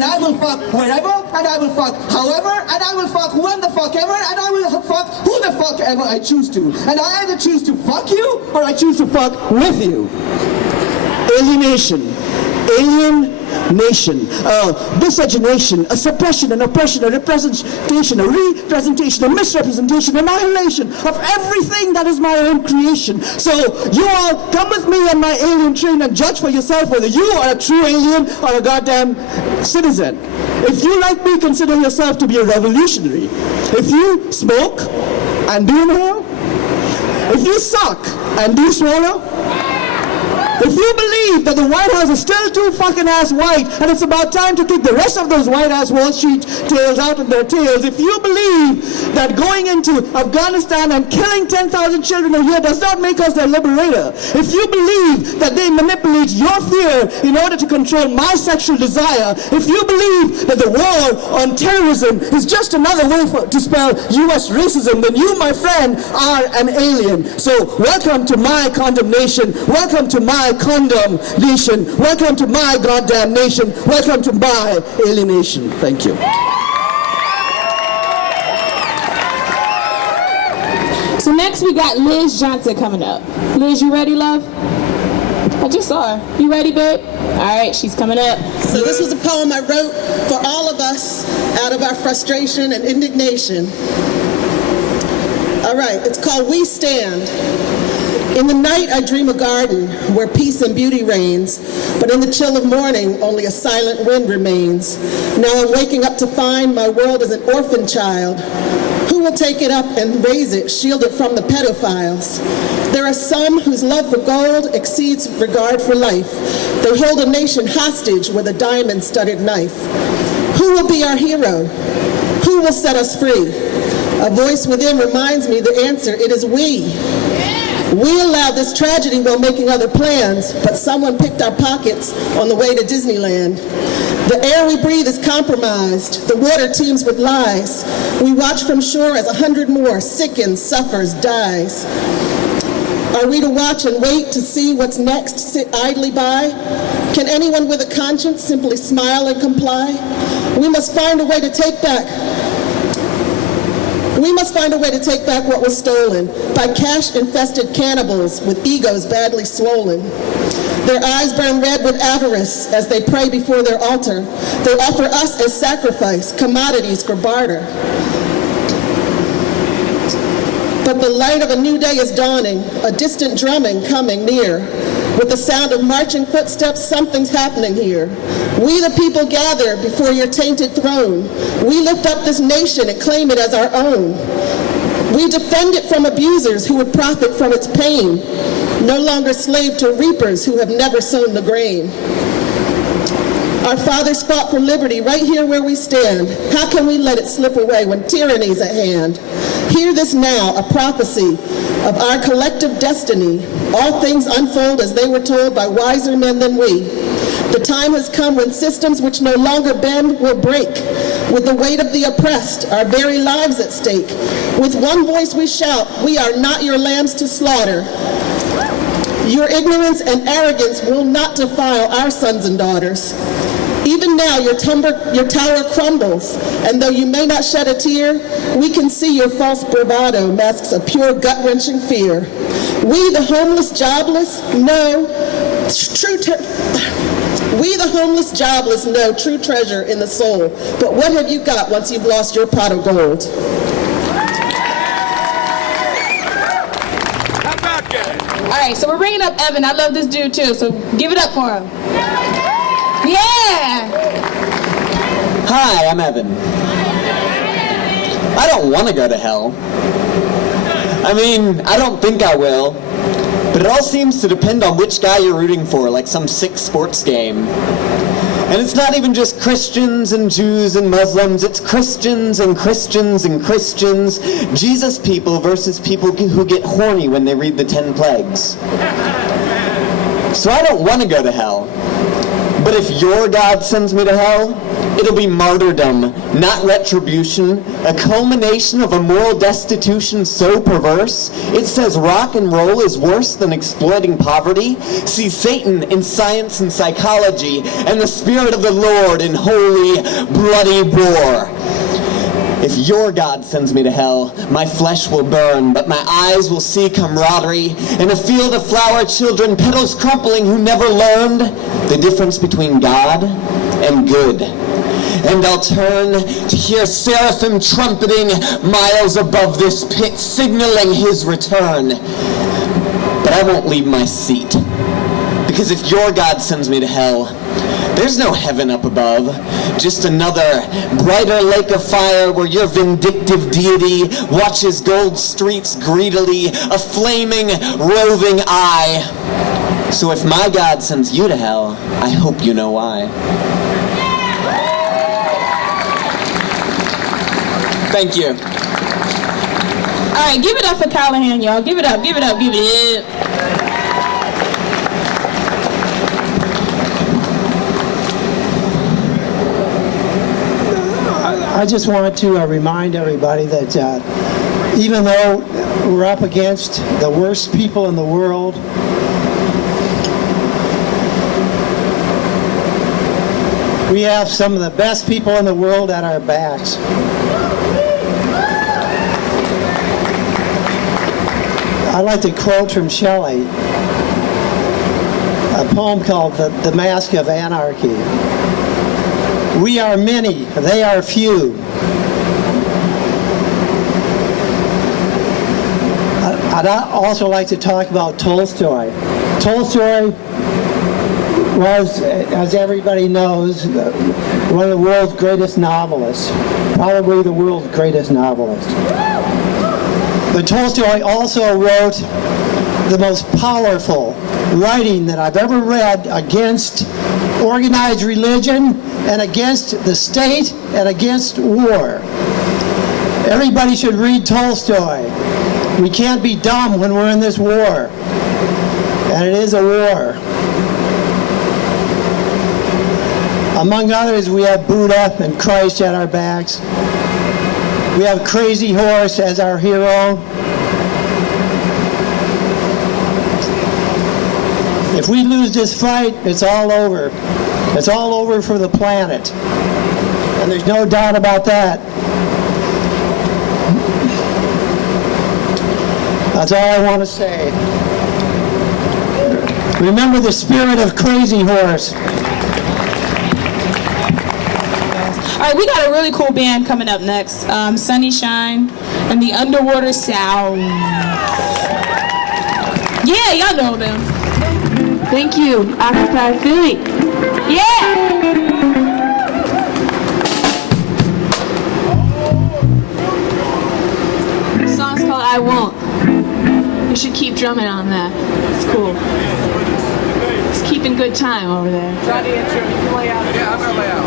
And I will fuck wherever, and I will fuck however, and I will fuck when the fuck ever, and I will fuck who the fuck ever I choose to. And I either choose to fuck you, or I choose to fuck with you. Alienation. Alienation. Miscegenation. A suppression, an oppression, a representation, a representation, a misrepresentation, annihilation of everything that is my own creation. So you all come with me on my alien train and judge for yourself whether you are a true alien or a goddamn citizen. If you, like me, consider yourself to be a revolutionary, if you smoke and do inhale, if you suck and do swallow, if you believe that the White House is still too fucking ass white and it's about time to kick the rest of those white ass Wall Street tails out of their tails, if you believe that going into Afghanistan and killing 10,000 children a year does not make us their liberator, if you believe that they manipulate your fear in order to control my sexual desire, if you believe that the war on terrorism is just another way to spell US racism, then you, my friend, are an alien. So welcome to my condemnation. Welcome to my condemnation. Welcome to my goddamn nation. Welcome to my alienation. Thank you. So next we got Liz Johnson coming up. Liz, you ready, love? I just saw her. You ready, babe? All right, she's coming up. So this was a poem I wrote for all of us out of our frustration and indignation. All right, it's called We Stand. In the night I dream a garden where peace and beauty reigns, but in the chill of morning only a silent wind remains. Now I'm waking up to find my world is an orphan child. Who will take it up and raise it, shield it from the pedophiles? There are some whose love for gold exceeds regard for life. They hold a nation hostage with a diamond-studded knife. Who will be our hero? Who will set us free? A voice within reminds me the answer, it is we. We allowed this tragedy while making other plans, but someone picked our pockets on the way to Disneyland. The air we breathe is compromised. The water teems with lies. We watch from shore as 100 more sickens, suffers, dies. Are we to watch and wait to see what's next, sit idly by? Can anyone with a conscience simply smile and comply? We must find a way to take back what was stolen by cash-infested cannibals with egos badly swollen. Their eyes burn red with avarice as they pray before their altar. They offer us as sacrifice, commodities for barter. But the light of a new day is dawning, a distant drumming coming near. With the sound of marching footsteps, something's happening here. We the people gather before your tainted throne. We lift up this nation and claim it as our own. We defend it from abusers who would profit from its pain, no longer slave to reapers who have never sown the grain. Our fathers fought for liberty right here where we stand. How can we let it slip away when tyranny's at hand? Hear this now, a prophecy of our collective destiny. All things unfold as they were told by wiser men than we. The time has come when systems which no longer bend will break. With the weight of the oppressed, our very lives at stake. With one voice we shout, we are not your lambs to slaughter. Your ignorance and arrogance will not defile our sons and daughters. Even now your tower crumbles, and though you may not shed a tear, we can see your false bravado masks a pure gut-wrenching fear. We the homeless jobless know true treasure in the soul. But what have you got once you've lost your pot of gold? All right, so we're bringing up Evan. I love this dude too, so give it up for him. Yeah! Hi, I'm Evan. I don't want to go to hell. I mean, I don't think I will. But it all seems to depend on which guy you're rooting for, like some sick sports game. And it's not even just Christians and Jews and Muslims, it's Christians and Christians and Christians, Jesus people versus people who get horny when they read the 10 plagues. So I don't want to go to hell. But if your God sends me to hell, it'll be martyrdom, not retribution, a culmination of a moral destitution so perverse, it says rock and roll is worse than exploiting poverty. See Satan in science and psychology, and the Spirit of the Lord in holy, bloody war. If your God sends me to hell, my flesh will burn, but my eyes will see camaraderie in a field of flower children, petals crumpling who never learned the difference between God and good. And I'll turn to hear seraphim trumpeting miles above this pit, signaling his return. But I won't leave my seat, because if your God sends me to hell, there's no heaven up above, just another brighter lake of fire where your vindictive deity watches gold streets greedily, a flaming, roving eye. So if my God sends you to hell, I hope you know why. Thank you. All right, give it up for Callahan, y'all. Give it up, give it up, give it up. I just wanted to remind everybody that even though we're up against the worst people in the world, we have some of the best people in the world at our backs. I'd like to quote from Shelley, a poem called The Mask of Anarchy. We are many, they are few. I'd also like to talk about Tolstoy. Tolstoy was, as everybody knows, one of the world's greatest novelists, probably the world's greatest novelist. But Tolstoy also wrote the most powerful writing that I've ever read against organized religion and against the state and against war. Everybody should read Tolstoy. We can't be dumb when we're in this war. And it is a war. Among others, we have Buddha and Christ at our backs. We have Crazy Horse as our hero. If we lose this fight, it's all over. It's all over for the planet. And there's no doubt about that. That's all I want to say. Remember the spirit of Crazy Horse. All right, we got a really cool band coming up next. Sunny Shine and the Underwater Sound. Yeah, y'all know them. Thank you, Occuppy Philly. Yeah! The song's called I Won't. You should keep drumming on that. It's cool. It's keeping good time over there. Try the intro. You can lay out. Yeah, I'm going to lay out.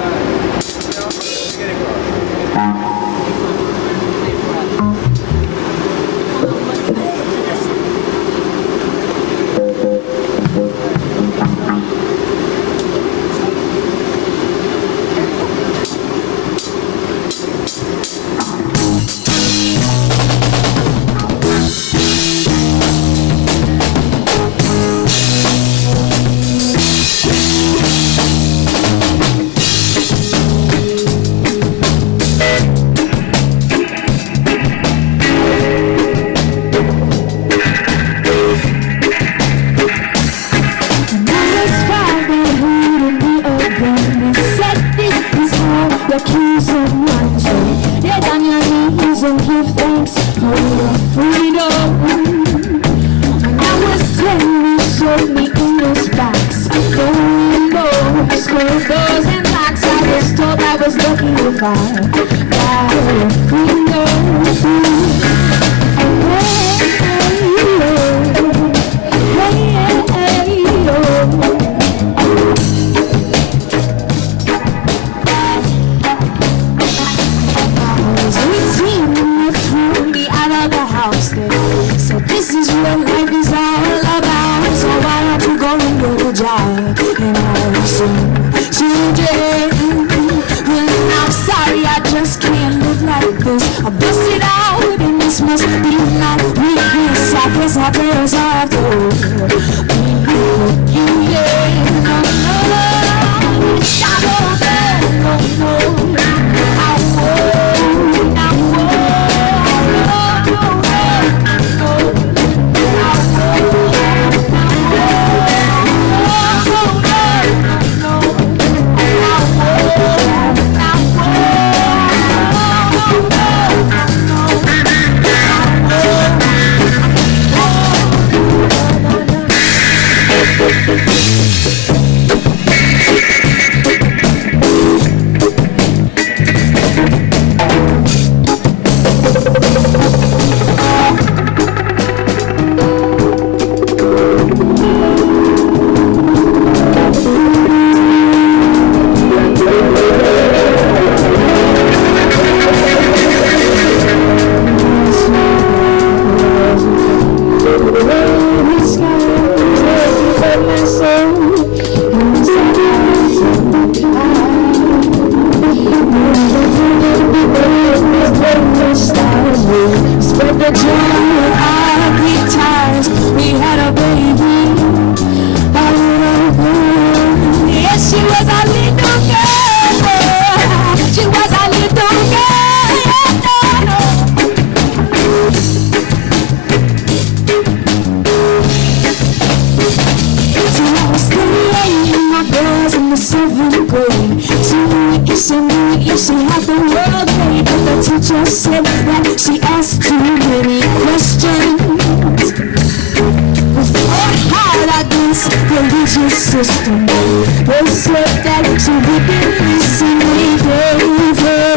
So why don't you go and get a job? And I'll soon I bust it out, and this must be my weakness. I guess I guess I have to. You, yeah, no, no, no, I won't, I said that she asked too many questions. Before hard against the religious system, they said that she wouldn't listen. We gave her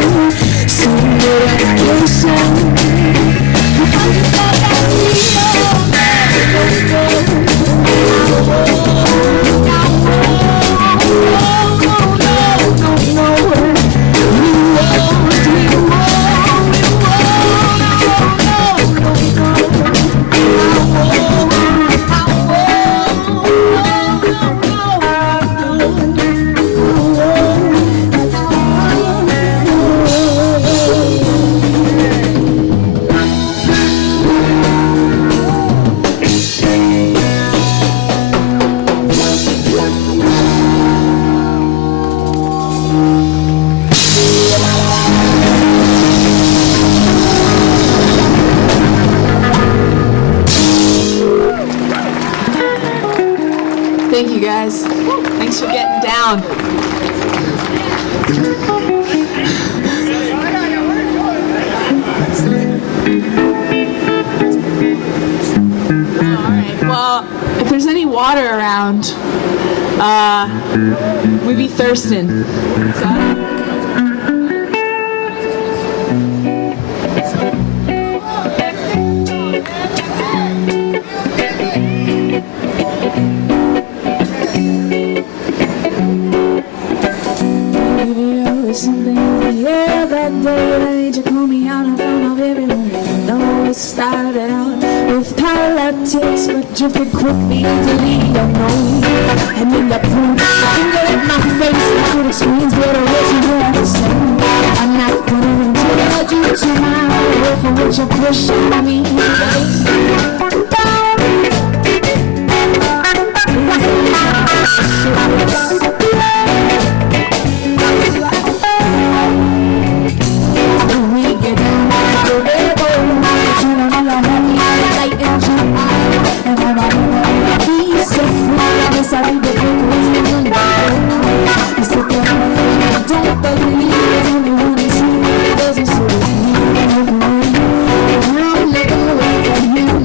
some medication. But before that, Thank you guys. Thanks for getting down. Alright, well, if there's any water around, we'd be thirsting. Started out with politics, but drifted quickly into the unknown. And then you point your finger at my face, and could explain what I wasn't going to say. I'm not gonna judge you tomorrow for what you're pushing me. You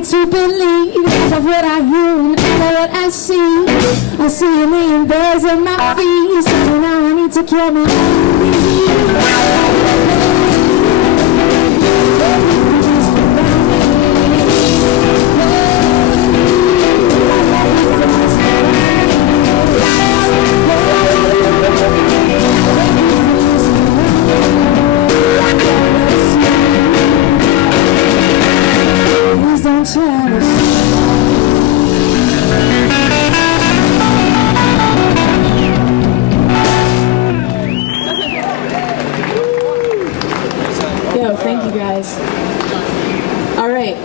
me to believe half of what I hear and all of what I see. I see a million birds at my feet, so now I need to kill my Please don't try to Yo, thank you guys. All right,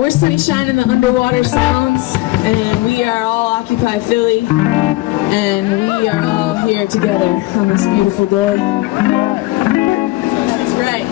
we're Sunshine and the Underwater Sounds, and we are all Occupy Philly, and we are all here together on this beautiful day. That's right.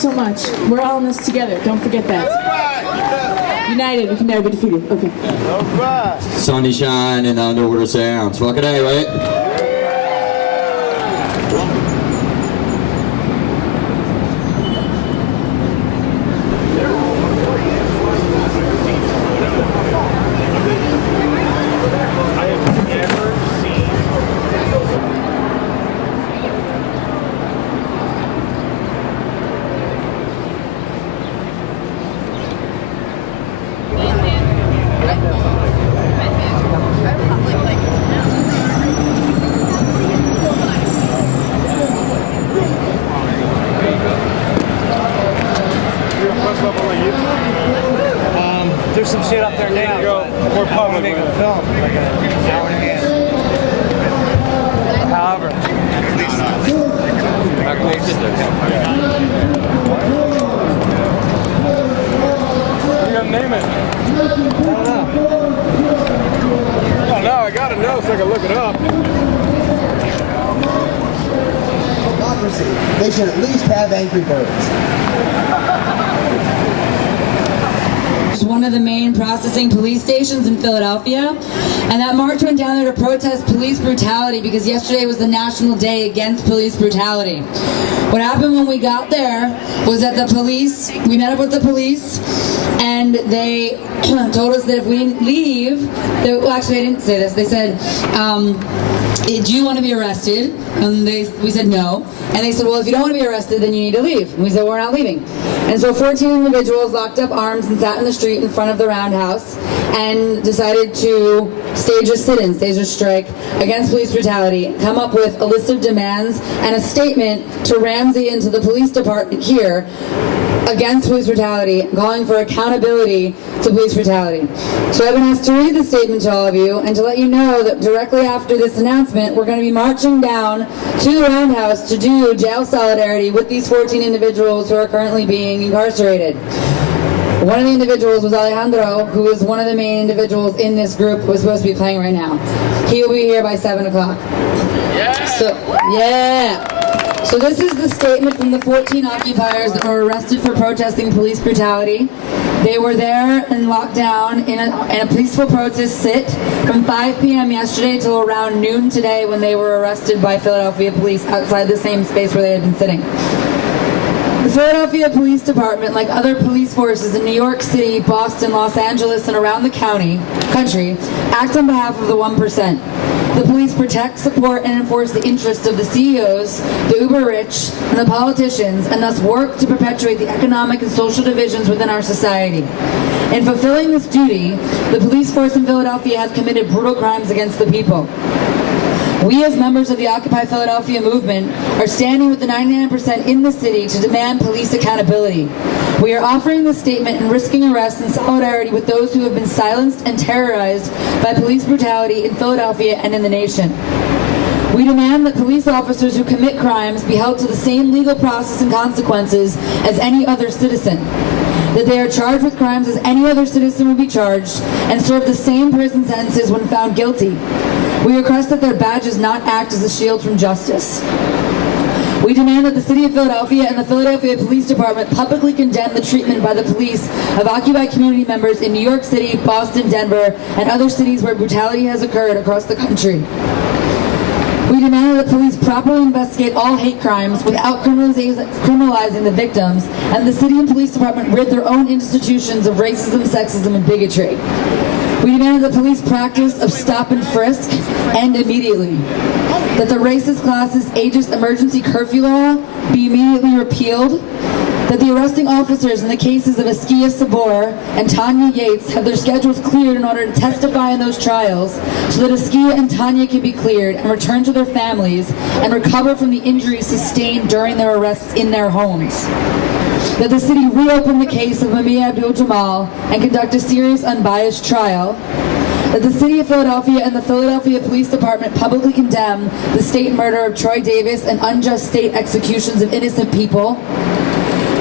so much. We're all in this together. Don't forget that. United, we can never be defeated. Okay. Sunny shine in the underwater sounds. Fucking A, right? There's some shit up there now. More public. Making a film, like an hour and a half. However, you gonna name it? I don't know. Oh no, I gotta know so I can look it up. Democracy. They should at least have Angry Birds. One of the main processing police stations in Philadelphia, and that march went down there to protest police brutality because yesterday was the National Day Against Police Brutality. What happened when we got there was that we met up with the police, and they told us that if we leave, well, actually I didn't say this, they said, do you want to be arrested? And we said no. And they said, well, if you don't want to be arrested, then you need to leave. And we said, we're not leaving. And so 14 individuals locked up arms and sat in the street in front of the Roundhouse and decided to stage a sit-in, stage a strike against police brutality, come up with a list of demands and a statement to Ramsey and to the police department here against police brutality, calling for accountability to police brutality. So I've been asked to read the statement to all of you and to let you know that directly after this announcement, we're going to be marching down to the Roundhouse to do jail solidarity with these 14 individuals who are currently being incarcerated. One of the individuals was Alejandro, who was one of the main individuals in this group who was supposed to be playing right now. He will be here by 7 o'clock. So this is the statement from the 14 occupiers that were arrested for protesting police brutality. They were there and locked down in a peaceful protest sit from 5 p.m. yesterday till around noon today when they were arrested by Philadelphia police outside the same space where they had been sitting. The Philadelphia Police Department, like other police forces in New York City, Boston, Los Angeles, and around the country, act on behalf of the 1%. The police protect, support, and enforce the interests of the CEOs, the uber-rich, and the politicians, and thus work to perpetuate the economic and social divisions within our society. In fulfilling this duty, the police force in Philadelphia have committed brutal crimes against the people. We, as members of the Occupy Philadelphia movement, are standing with the 99% in the city to demand police accountability. We are offering this statement and risking arrest in solidarity with those who have been silenced and terrorized by police brutality in Philadelphia and in the nation. We demand that police officers who commit crimes be held to the same legal process and consequences as any other citizen. That they are charged with crimes as any other citizen would be charged and serve the same prison sentences when found guilty. We request that their badges not act as a shield from justice. We demand that the City of Philadelphia and the Philadelphia Police Department publicly condemn the treatment by the police of Occupy community members in New York City, Boston, Denver, and other cities where brutality has occurred across the country. We demand that the police properly investigate all hate crimes without criminalizing the victims, and the City and Police Department rid their own institutions of racism, sexism, and bigotry. We demand that the police practice of stop and frisk end immediately. That the racist, classist, ageist emergency curfew law be immediately repealed. That the arresting officers in the cases of Askia Sabor and Tanya Yates have their schedules cleared in order to testify in those trials so that Askia and Tanya can be cleared and return to their families and recover from the injuries sustained during their arrests in their homes. That the city reopen the case of Mamiya Abdul-Jamal and conduct a serious, unbiased trial. That the City of Philadelphia and the Philadelphia Police Department publicly condemn the state murder of Troy Davis and unjust state executions of innocent people.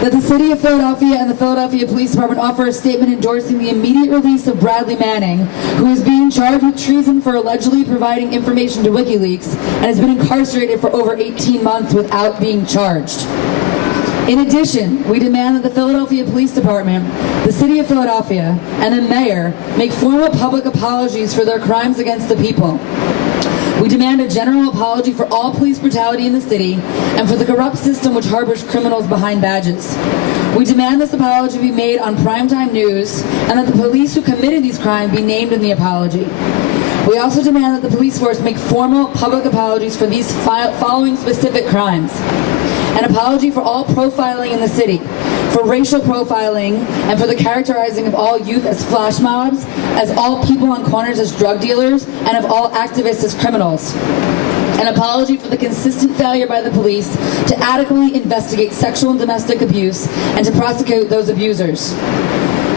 That the City of Philadelphia and the Philadelphia Police Department offer a statement endorsing the immediate release of Bradley Manning, who is being charged with treason for allegedly providing information to WikiLeaks and has been incarcerated for over 18 months without being charged. In addition, we demand that the Philadelphia Police Department, the City of Philadelphia, and the mayor make formal public apologies for their crimes against the people. We demand a general apology for all police brutality in the city and for the corrupt system which harbors criminals behind badges. We demand this apology be made on primetime news and that the police who committed these crimes be named in the apology. We also demand that the police force make formal public apologies for these following specific crimes. An apology for all profiling in the city, for racial profiling, and for the characterizing of all youth as flash mobs, as all people on corners as drug dealers, and of all activists as criminals. An apology for the consistent failure by the police to adequately investigate sexual and domestic abuse and to prosecute those abusers.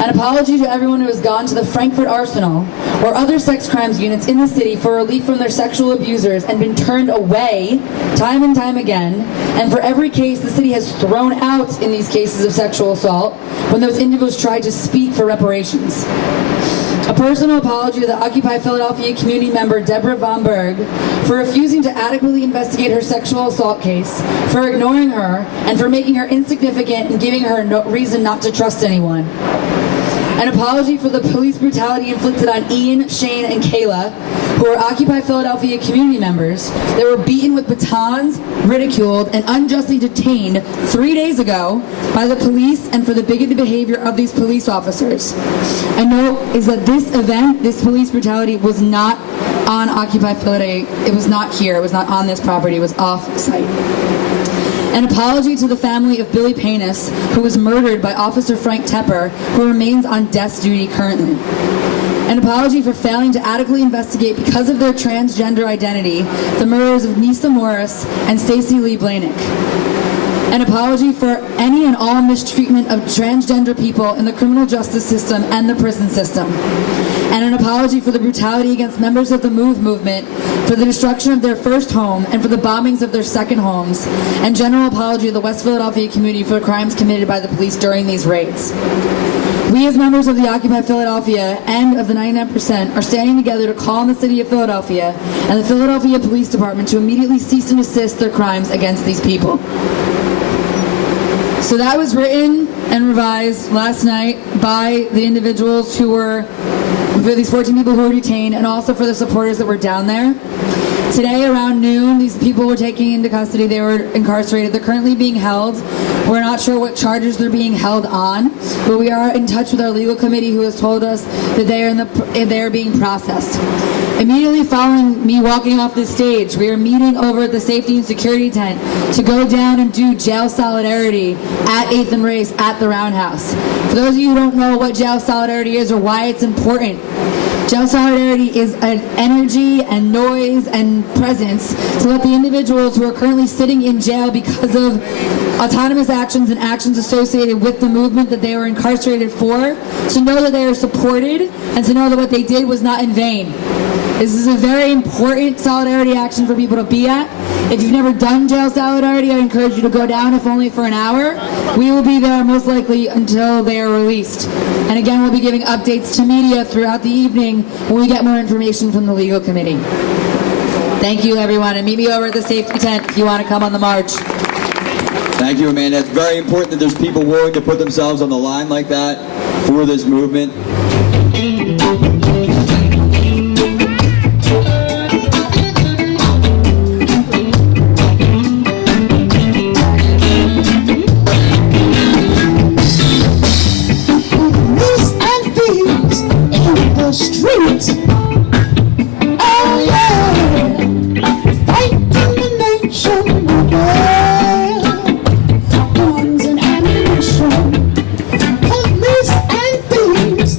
An apology to everyone who has gone to the Frankfurt Arsenal or other sex crimes units in the city for relief from their sexual abusers and been turned away time and time again, and for every case the city has thrown out in these cases of sexual assault when those individuals tried to speak for reparations. A personal apology to the Occupy Philadelphia community member Deborah Von Berg for refusing to adequately investigate her sexual assault case, for ignoring her, and for making her insignificant and giving her no reason not to trust anyone. An apology for the police brutality inflicted on Ian, Shane, and Kayla, who are Occupy Philadelphia community members. They were beaten with batons, ridiculed, and unjustly detained 3 days ago by the police and for the bigoted behavior of these police officers. A note is that this event, this police brutality, was not on Occupy Philadelphia. It was not here. It was not on this property. It was off-site. An apology to the family of Billy Panis, who was murdered by Officer Frank Tepper, who remains on desk duty currently. An apology for failing to adequately investigate, because of their transgender identity, the murders of Nisa Morris and Stacey Lee Blanick. An apology for any and all mistreatment of transgender people in the criminal justice system and the prison system. And an apology for the brutality against members of the MOVE movement, for the destruction of their first home and for the bombings of their second homes, and general apology to the West Philadelphia community for crimes committed by the police during these raids. We as members of the Occupy Philadelphia and of the 99% are standing together to call on the City of Philadelphia and the Philadelphia Police Department to immediately cease and desist their crimes against these people. So that was written and revised last night by the individuals who were, for these 14 people who were detained, and also for the supporters that were down there. Today around noon, these people were taken into custody. They were incarcerated. They're currently being held. We're not sure what charges they're being held on, but we are in touch with our legal committee, who has told us that they are being processed. Immediately following me walking off the stage, we are meeting over at the safety and security tent to go down and do jail solidarity at 8th and Race at the Roundhouse. For those of you who don't know what jail solidarity is or why it's important, jail solidarity is an energy and noise and presence to let the individuals who are currently sitting in jail because of autonomous actions and actions associated with the movement that they were incarcerated for, to know that they are supported and to know that what they did was not in vain. This is a very important solidarity action for people to be at. If you've never done jail solidarity, I encourage you to go down, if only for an hour. We will be there most likely until they are released. And again, we'll be giving updates to media throughout the evening when we get more information from the legal committee. Thank you, everyone, and meet me over at the safety tent if you want to come on the march. Thank you, Amanda. It's very important that there's people willing to put themselves on the line like that for this movement. Street. Oh yeah, fighting the nation with guns and ammunition. Police and thieves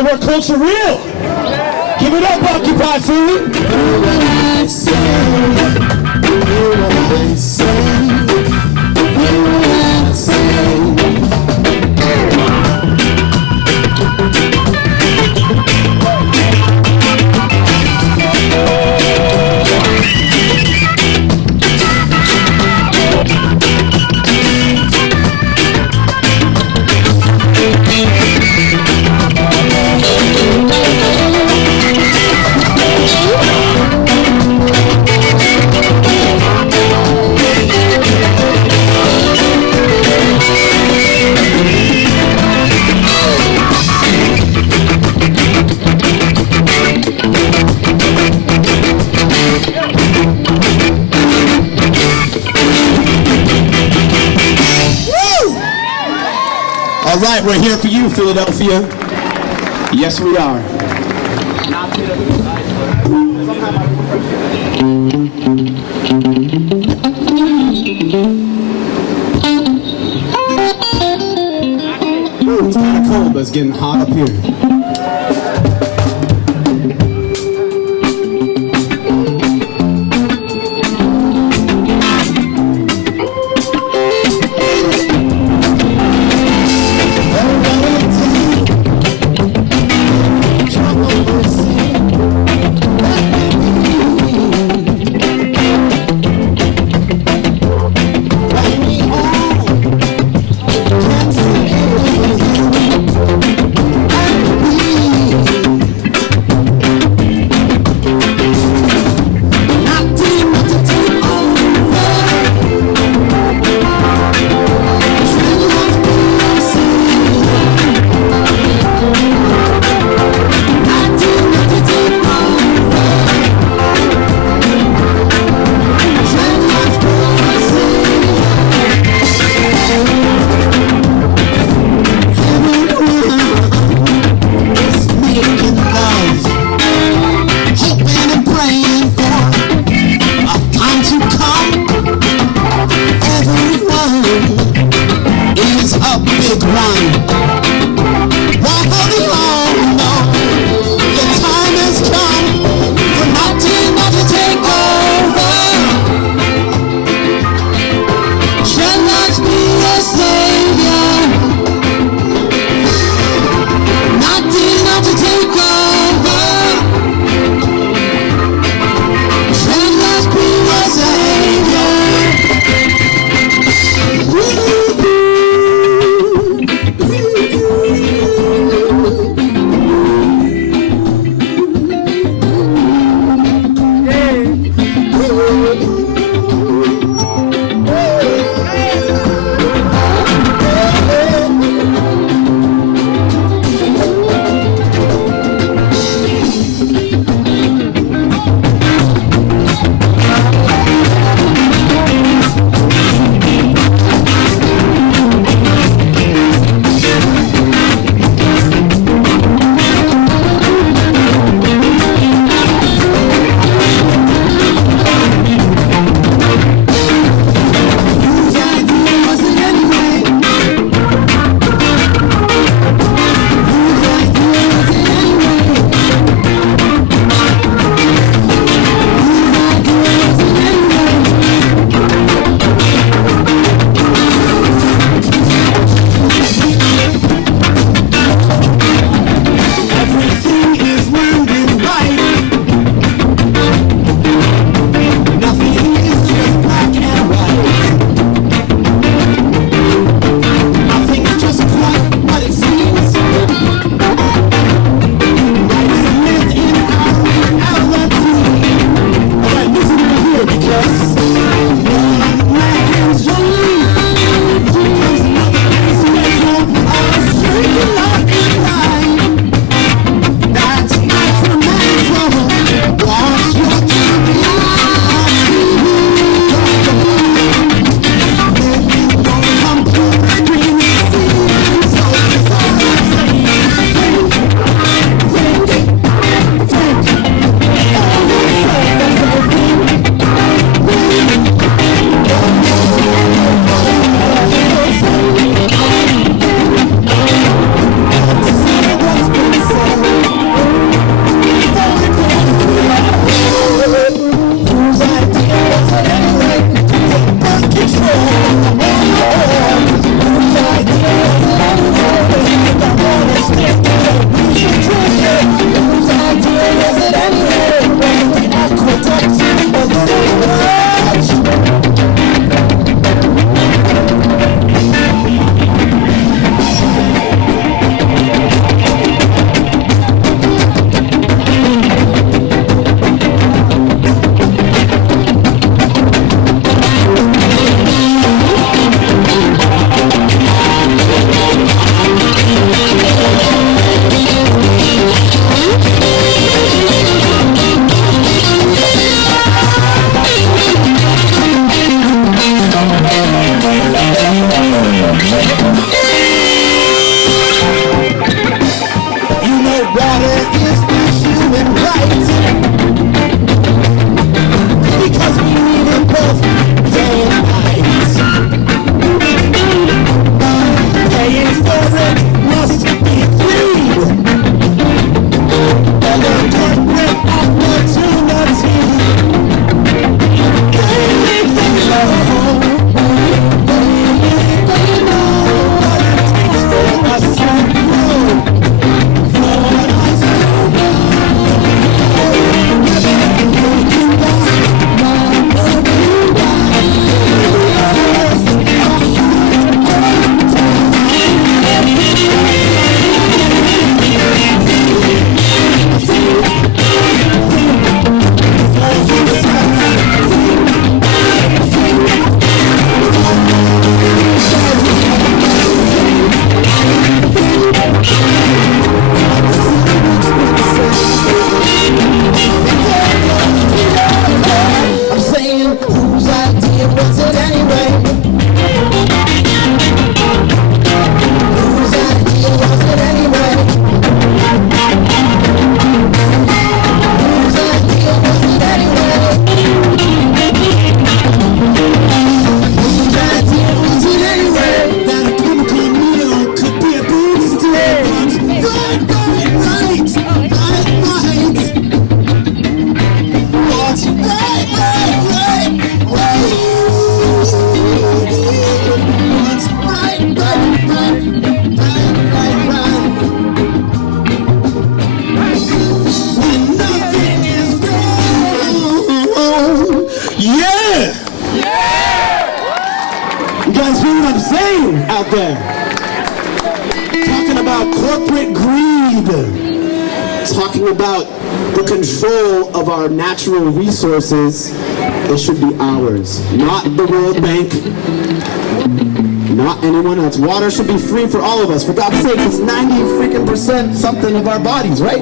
hard work culture real. Give it up, Occupy Philly. All right, we're here for you, Philadelphia. Yes, we are. Ooh, it's kind of cold, but it's getting hot up here. corporate greed. Talking about the control of our natural resources. It should be ours, not the World Bank, not anyone else. Water should be free for all of us. For God's sake, it's 90% something of our bodies, right?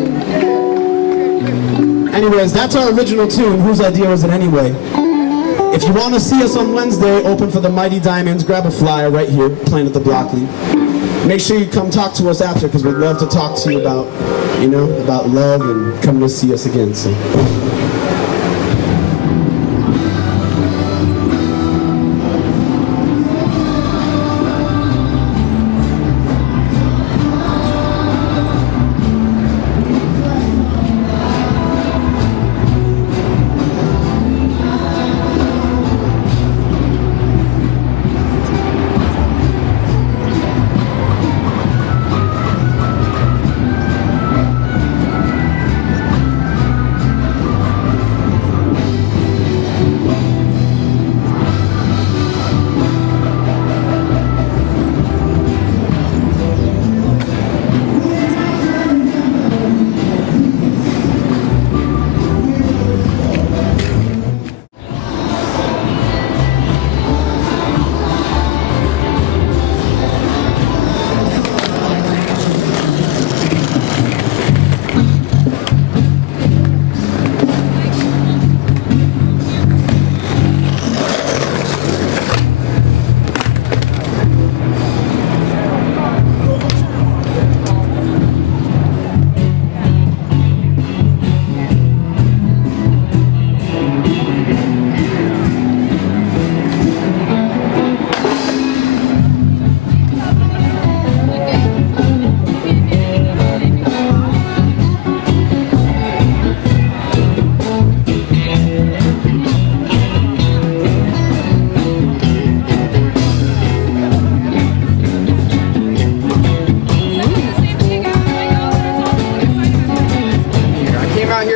Anyways, that's our original tune. Whose idea was it anyway? If you want to see us on Wednesday, open for the Mighty Diamonds, grab a flyer right here, playing at the Blockley. Make sure you come talk to us after, because we'd love to talk to you about, about love and coming to see us again. So.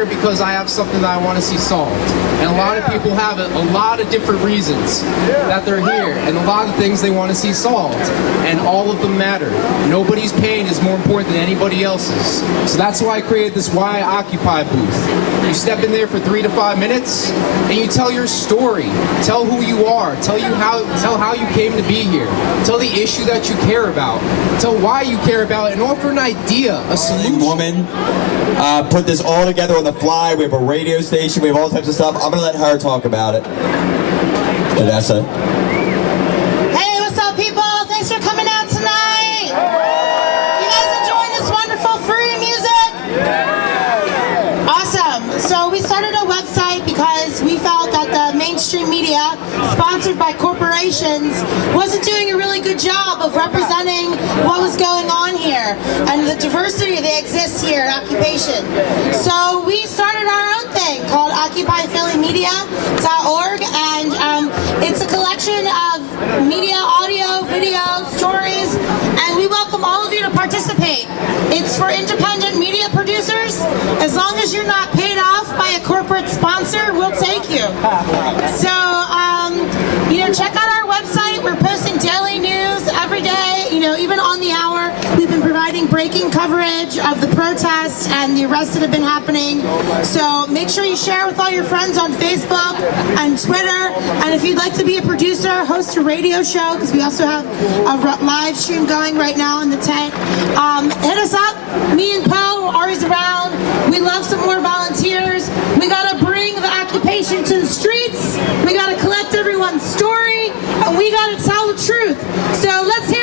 Because I have something that I want to see solved. And a lot of people have a lot of different reasons that they're here, and a lot of things they want to see solved. And all of them matter. Nobody's pain is more important than anybody else's. So that's why I created this Why Occupy booth. You step in there for 3 to 5 minutes, and you tell your story. Tell who you are. Tell how you came to be here. Tell the issue that you care about. Tell why you care about it, and offer an idea, a solution. Woman put this all together on the fly. We have a radio station. We have all types of stuff. I'm going to let her talk about it. Vanessa. Hey, what's up, people? Thanks for coming out tonight. You guys enjoying this wonderful free music? Awesome. So we started a website because we felt that the mainstream media, sponsored by corporations, wasn't doing a really good job of representing what was going on here and the diversity that exists here at Occupation. So we started our own thing called OccupyPhillyMedia.org, and it's a collection of media, audio, video, stories, and we welcome all of you to participate. It's for independent media producers. As long as you're not paid off by a corporate sponsor, we'll take you. So, check out our website. We're posting daily news every day, even on the hour. We've been providing breaking coverage of the protests and the arrests that have been happening. So make sure you share with all your friends on Facebook and Twitter. And if you'd like to be a producer, host a radio show, because we also have a live stream going right now in the tent, hit us up. Me and Poe are always around. We love some more volunteers. We got to bring the occupation to the streets. We got to collect everyone's story, and we got to tell the truth. So let's hear